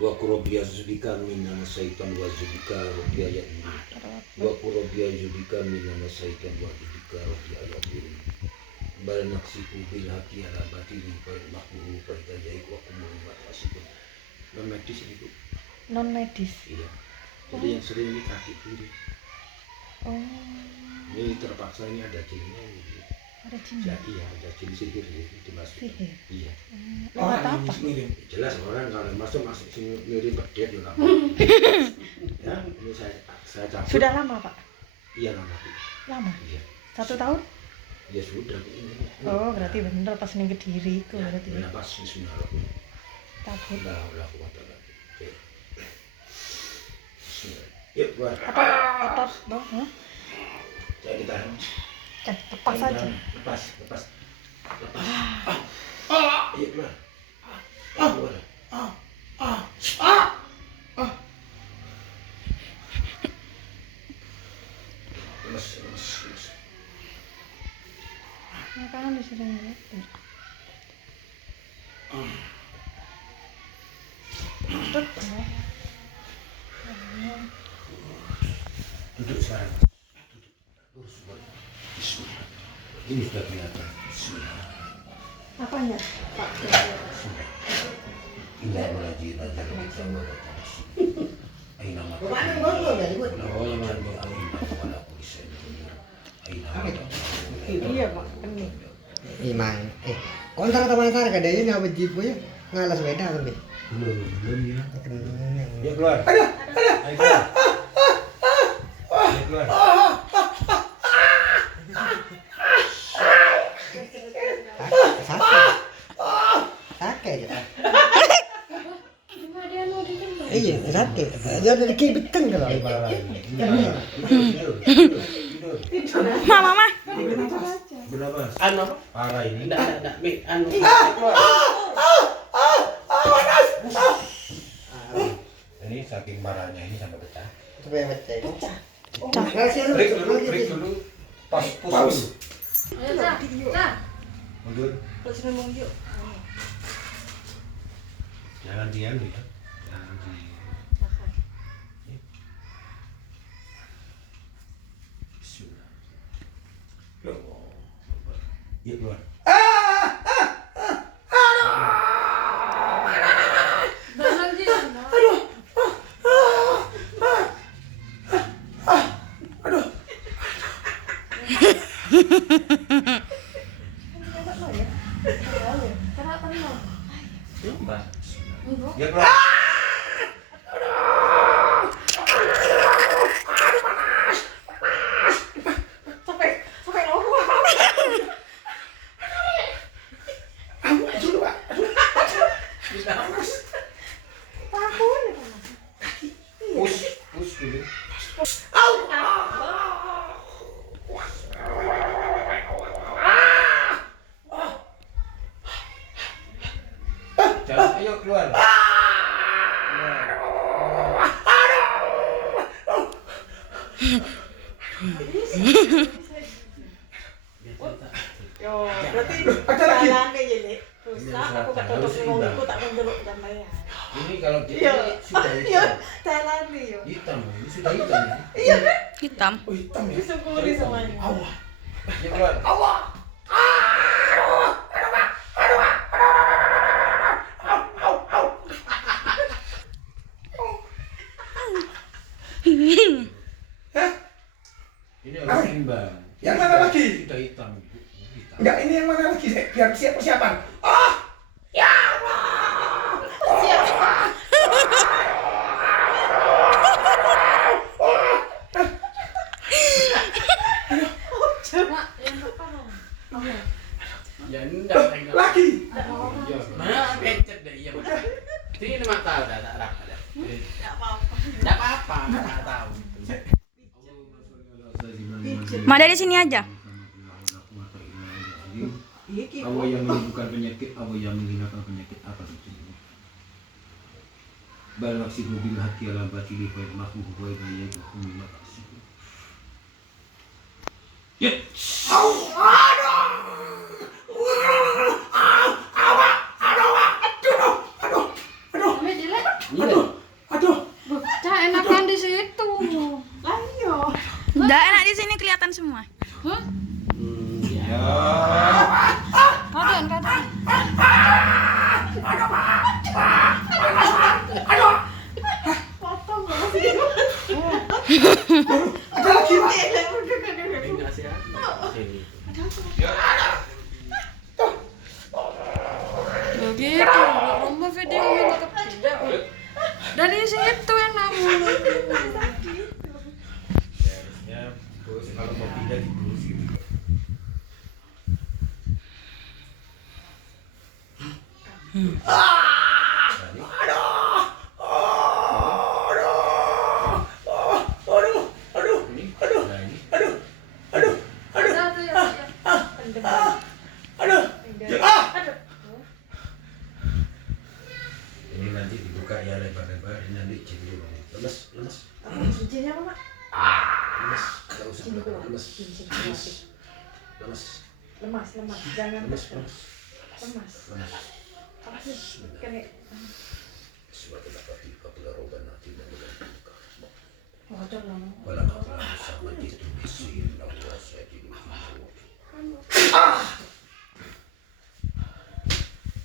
Wa kurabia zubika minna syaitan wa zubika rabbiya ya ini. Wa kurabia zubika minna syaitan wa zubika rabbiya ya ini. Bal naksiku bil haqi ala batili fa makruh fa tajai wa kumul matasibun. Non medis itu. Non medis. Iya. Jadi yang sering ini kaki kiri. Oh. Ini terpaksa ini ada jinnya gitu. Ada jin. Ya, iya, ada jin sihir gitu dimasukin. Sihir. Iya. Lewat apa? Jelas orang kalau masuk sini ngirim pedet ya. Ya, ini saya cabut. Sudah lama, Pak? Iya lama. Lama. Iya. 1 tahun? Ya sudah ini. Oh, berarti bener pas ning Kediri itu Ya, berarti. benar pas bismillah. Takut. Lah kuwata lagi. Oke. Yuk, keluar. Apa otot, Bang? Hah? Jadi tahan. Lepas saja. Lepas. Iya, keluar. Keluar. Lemas. Makanan disering gitu. Tut. Duduk sekarang. Lurus balik. Bismillah. Ini sudah kelihatan. Bismillah. Apanya, Pak? Indah melajir ajar kita berkata. Aina mata. Iya, Pak. Ini. Iman. Kontra teman saya kada ini apa jipu ya? Ngalas beda kan, Bi? Belum ya. Kenal. Ya keluar. Ayo keluar. Ya keluar. Sakit ya. Iya, sakit. Dia dari kibeteng kalau. Mama. Berapa? Anu Parah ini. enggak Mi anu Ini saking parahnya ini sampai pecah. Sampai pecah. Break dulu. Pas pus. Mundur. Jangan diam ya. Jangan di. Bismillah. Ya keluar. Ya keluar. Push dulu. Jangan, ayo keluar. Yo, berarti jalannya jadi rusak. Aku gak cocok ngomongku tak mendelok sampean. Ini kalau dia Iya. sudah Iya, hitam. jalannya yo. Hitam, ini sudah hitam. Iya kan? Hitam. Oh hitam ya. Disyukuri semuanya. Allah. Ya keluar. Ini harus seimbang. Yang mana lagi? Sudah hitam. Hitam. Enggak, ini yang mana lagi? Biar siap persiapan. Ya enggak. Lagi. Ya. Nah, Becet deh iya. Ini mata udah tak rap ada. Enggak apa-apa, enggak tahu. Mada di sini aja. Allah yang menyembuhkan penyakit, Allah yang menghilangkan penyakit apa itu? Bal naksibu bil haqi ala batili fa yamahu wa yaghfiru ma yasibu. Ya. Aduh. Potong banget sih. Ada lagi, Pak. Enggak sehat. Begitu, rumah video tetap tidak. Dari situ enak mulu. Ya, bos kalau mau pindah di bos gitu. Ini nanti dibuka ya lebar-lebar, ini nanti cek dulu. Lemes, lemes, Cincinnya apa, Pak? lemes. Nggak usah, lemes, lemes, lemes, Lemas, jangan lemes, lemes, lemas. lemes. Apa sih? Kena Suatu dapat di kapal roban nanti dan bocor loh. Wala kapal